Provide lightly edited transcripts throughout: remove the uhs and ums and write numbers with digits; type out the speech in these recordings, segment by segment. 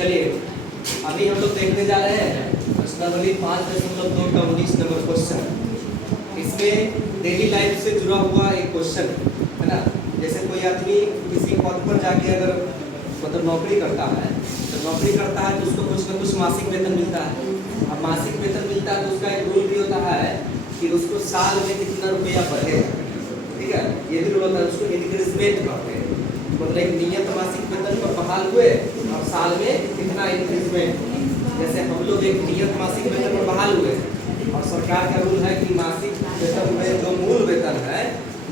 चलिए अभी हम लोग देखने जा रहे हैं प्रश्नावली 5.2 का 19 नंबर क्वेश्चन। इसमें डेली लाइफ से जुड़ा हुआ एक क्वेश्चन है ना। जैसे कोई आदमी किसी पद पर जाके अगर मतलब नौकरी करता है तो उसको कुछ ना कुछ मासिक वेतन मिलता है। अब मासिक वेतन मिलता है तो उसका एक रूल भी होता है कि उसको साल में कितना रुपया बढ़ेगा, ठीक है। ये भी रूल होता है, उसको इंक्रीजमेंट कहते हैं। मतलब एक नियत मासिक वेतन पर बहाल हुए और साल में कितना इंक्रीजमेंट। जैसे हम लोग एक नियत मासिक वेतन पर बहाल हुए और सरकार का रूल है कि मासिक वेतन में जो मूल वेतन है,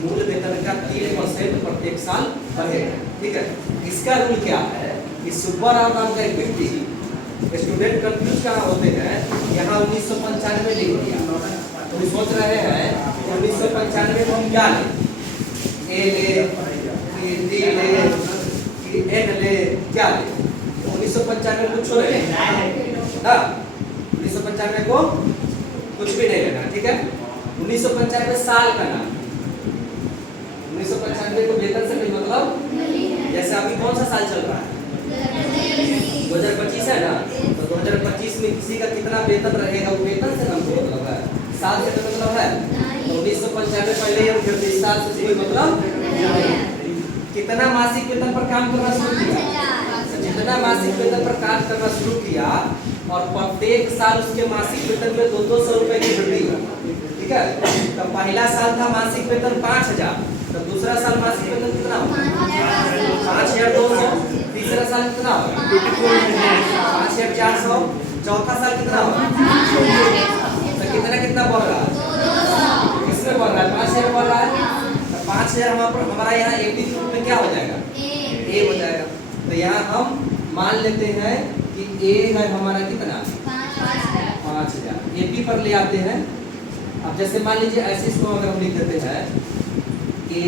मूल वेतन का 3% प्रत्येक साल बढ़ेगा, ठीक है। इसका रूल क्या है कि सुब्बाराव नाम का एक व्यक्ति, स्टूडेंट कंफ्यूज कहाँ होते हैं, यहाँ 1995 लिख दिया तो सोच रहे हैं कि 1995 में हम क्या लें, ए ले कि डी ले कि एन ले, क्या ले। 1995 को छोड़ दें ना, 1995 को कुछ भी नहीं लेना, ठीक है। 1995 साल का नाम, 1995 को वेतन से कोई मतलब। जैसे अभी कौन सा साल चल रहा है, 2025 है ना, तो 2025 में किसी का कितना वेतन रहेगा वो वेतन से हमको मतलब है, साल से तो मतलब है। तो 1995 पहले हम फिर इस साल से कोई मतलब कितना मासिक वेतन पर काम करना शुरू किया, जितना मासिक वेतन पर काम करना शुरू किया और प्रत्येक साल उसके मासिक वेतन में 200 रुपए की वृद्धि हुई, ठीक है। तो पहला साल था मासिक वेतन 5000, तो दूसरा साल मासिक वेतन कितना होगा 5200, तीसरा साल कितना होगा 5400, चौथा साल कितना होगा, तो कितना बढ़ रहा है, किसमें बढ़ रहा है, 5000 बढ़ रहा है। तो 5000 हमारा यहाँ एपी के रूप में क्या हो जाएगा, ए हो जाएगा। तो यहाँ हम मान लेते हैं कि ए है हमारा कितना 5000, एपी पर ले आते हैं। अब जैसे मान लीजिए ऐसे इसको अगर हम लिख देते हैं कि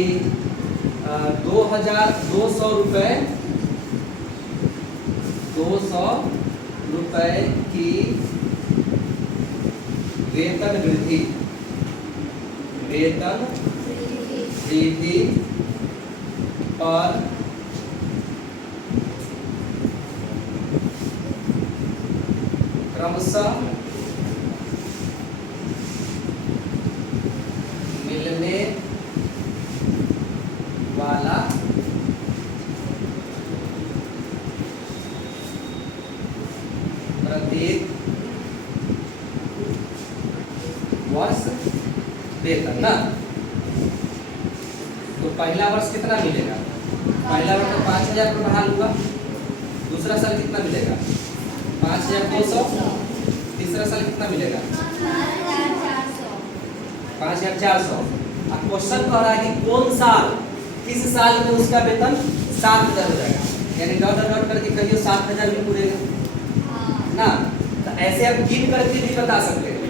2200 रुपए, 200 रुपए की वेतन वृद्धि पर क्रमशः मिलने वाला प्रत्येक वर्ष वेतन ना। तो पहला वर्ष कितना मिलेगा, पहला वर्ष तो 5000 पर बहाल हुआ, दूसरा साल कितना मिलेगा 5200, तीसरा साल कितना मिलेगा 5400। अब क्वेश्चन कह रहा है कि कौन साल, किस साल में उसका वेतन 7000 हो जाएगा, यानी डॉट डॉट करके कहिए 7000 भी पूरेगा ना। तो ऐसे आप गिन करके भी बता सकते हैं,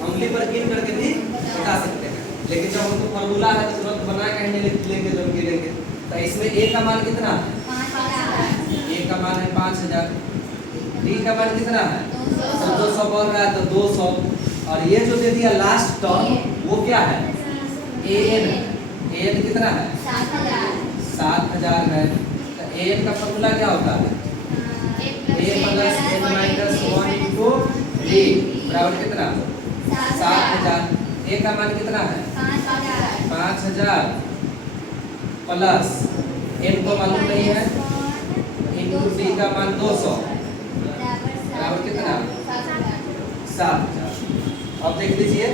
अंगुली पर गिन करके भी बता सकते हैं। लेकिन जब हमको फॉर्मूला है तो तुरंत बना के नहीं लेंगे जब गिनेंगे। तो इसमें ए का मान कितना है, ए का मान है 5000, डी का मान कितना है 200 बढ़ रहा है तो 200, और ये जो दे दिया लास्ट टर्म वो क्या है एन, एन कितना है 7000 है। तो एन का फॉर्मूला क्या होता है A plus N minus 1 into D बराबर कितना 7000। ए का मान कितना है 5000 प्लस एन को मालूम नहीं है इनटू डी का मान 200 बराबर कितना 7000। अब देख लीजिए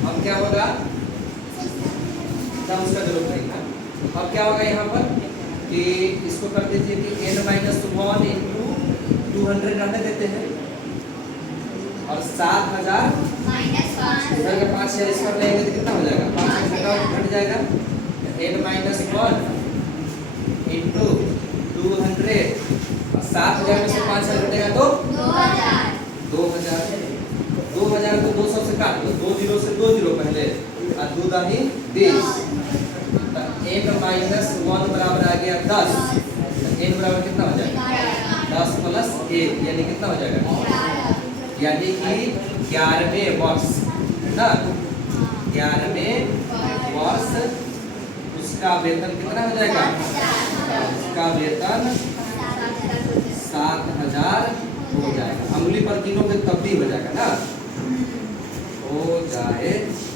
अब क्या होगा, तब उसका जरूरत नहीं था। अब क्या होगा यहाँ पर कि इसको कर दीजिए कि n माइनस 1 इंटू 200 रहने देते हैं और 7000 माइनस 5 इस पर लेंगे तो कितना हो जाएगा 5 घट जाएगा। n माइनस 1 इंटू 200 और 7000 में से 5 घटेगा तो 2000 को 200 से काट दो, 2 जीरो से 2 जीरो पहले और 2 दानी 20। एक माइनस 1 बराबर आ गया 10, n बराबर कितना हो जाएगा 10 प्लस 1 यानी कितना हो जाएगा, यानी कि 11वें वर्ष है ना, 11वें वर्ष उसका वेतन कितना हो जाएगा? उसका वेतन 7,000 हो जाएगा। अंगुली पर गिनोगे तब भी हो जाएगा ना, हो जाएगा।